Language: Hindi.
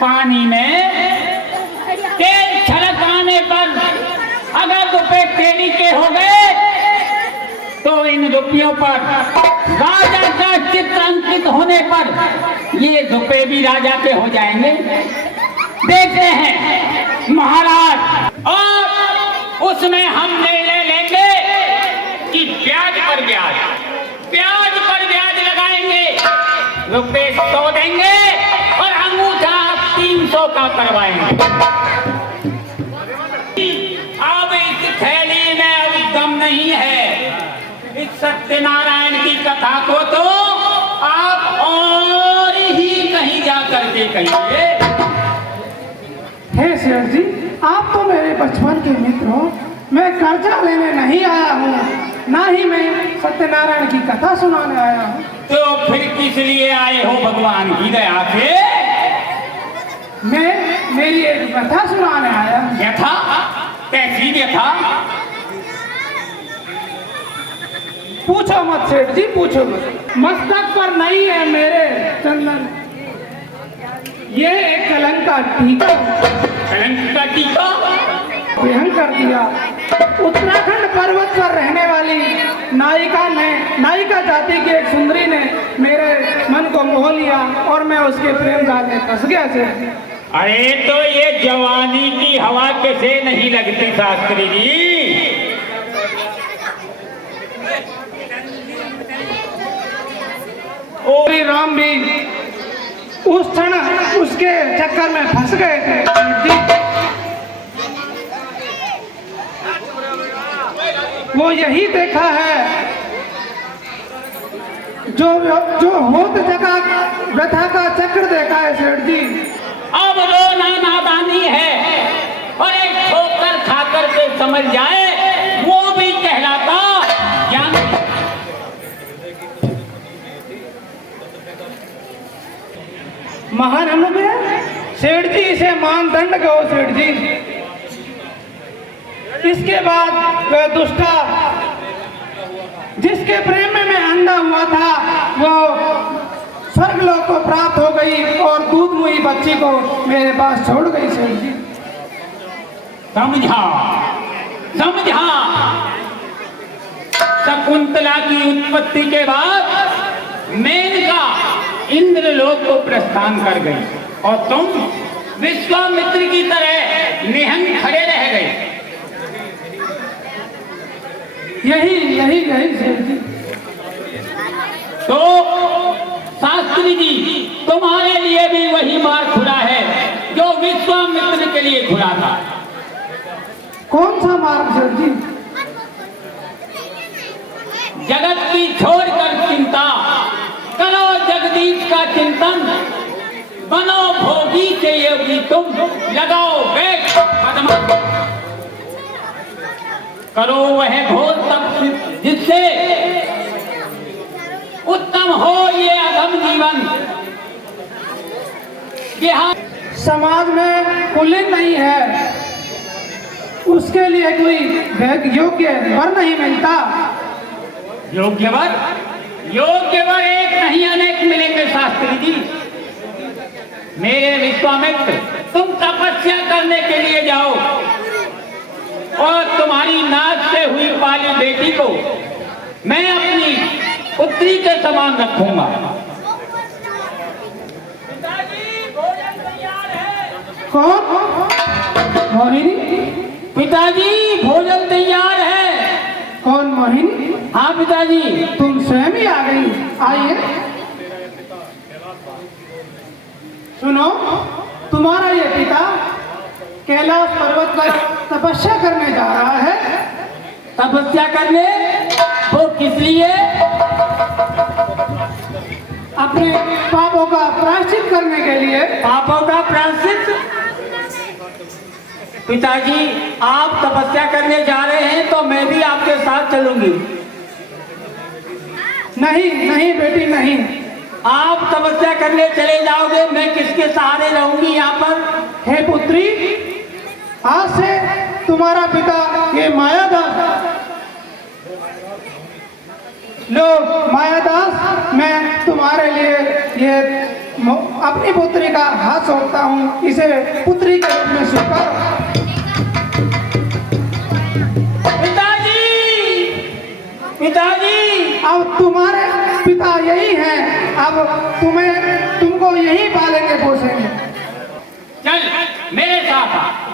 पानी में तेल छलक आने पर अगर रुपए तेली के हो गए तो इन रुपयों पर राजा का चित्र अंकित होने पर ये रुपए भी राजा के हो जाएंगे। देखते हैं महाराज, और उसमें हम निर्णय लेंगे कि ब्याज पर ब्याज लगाएंगे, रुपए 100 देंगे और अंगूठा 300 का करवाएंगे। अब इस थैली में अब दम नहीं है। इस सत्यनारायण की कथा को तो आप और ही कहीं जा करके कहिए। हे सेठ जी, आप तो मेरे बचपन के मित्र हो। मैं कर्जा लेने नहीं आया हूँ, ना ही मैं सत्यनारायण की कथा सुनाने आया हूँ। तो फिर किस लिए आए हो भगवान की दया से? मैं मेरी एक कथा सुनाने आया हूँ। व्यथा? कैसी व्यथा? पूछो मत सेठ जी, पूछो मत। मस्तक पर नहीं है मेरे चंदन, ये एक कलंक का टीका। कलंक का टीका? भयंकर दिया। उत्तराखंड पर्वत पर रहने वाली नायिका जाति की एक सुंदरी ने मेरे मन को मोह लिया और मैं उसके प्रेम जाल में फंस गया सेठ जी। अरे तो ये जवानी की हवा कैसे नहीं लगती शास्त्री जी? और राम भी उस क्षण उसके चक्कर में फंस गए थे। वो यही देखा है जो होत जगह व्यथा का चक्र देखा है सेठ जी। अब रोना नादानी है और एक ठोकर खाकर के समझ जाए वो भी कहलाता ज्ञान। महानंद सेठ जी, इसे मानदंड कहो सेठ जी। इसके बाद वह दुष्टा जिसके प्रेम में मैं अंधा हुआ था वो स्वर्गलोक को प्राप्त हो गई और दूध मुई बच्ची को मेरे पास छोड़ गई सेठ जी। समझा शकुंतला की उत्पत्ति के बाद मेनका इंद्रलोक को प्रस्थान कर गई और तुम विश्वामित्र की तरह निहंग खड़े रह गए। यही सेठ जी। तो शास्त्री जी, तुम्हारे लिए भी वही मार खुला है जो विश्वामित्र के लिए खुला था। कौन सा मार्ग सेठ जी? जगत की छोड़कर चिंता करो, जगदीश का चिंतन बनो भोगी के योगी तुम, लगाओ वेग पद्म, करो वह घोर तप जिससे उत्तम हो ये अधम जीवन। समाज में कुलीन नहीं है, उसके लिए कोई योग्य वर नहीं मिलता। योग्य वर एक नहीं अनेक मिलेंगे शास्त्री जी। मेरे विश्वामित्र, तुम तपस्या करने के लिए जाओ और तुम्हारी नाक से हुई पाली बेटी को मैं अपनी पुत्री के समान रखूंगा। पिताजी भोजन तैयार है। कौन? मोहिनी? पिताजी भोजन तैयार है। कौन मोहिनी? हाँ पिताजी। तुम स्वयं ही आ गई, आइए। सुनो, तुम्हारा ये पिता कैलाश पर्वत पर तपस्या करने जा रहा है। तपस्या करने? वो किस लिए? अपने पापों का प्रायश्चित करने के लिए। पापों का प्रायश्चित? पिताजी, आप तपस्या करने जा रहे हैं तो मैं भी आपके साथ चलूंगी। नहीं बेटी, नहीं। आप तपस्या करने चले जाओगे, मैं किसके सहारे रहूंगी यहाँ पर? हे पुत्री, आज से तुम्हारा पिता ये मायादास, लो मायादास, मैं तुम्हारे लिए ये अपनी पुत्री का हाथ सौंपता हूँ, इसे पुत्री के रूप में स्वीकार। पिताजी, पिताजी, अब तुम्हारे पिता यही हैं, अब तुमको यही पालेंगे पोसेंगे। चल मेरे साथ आ।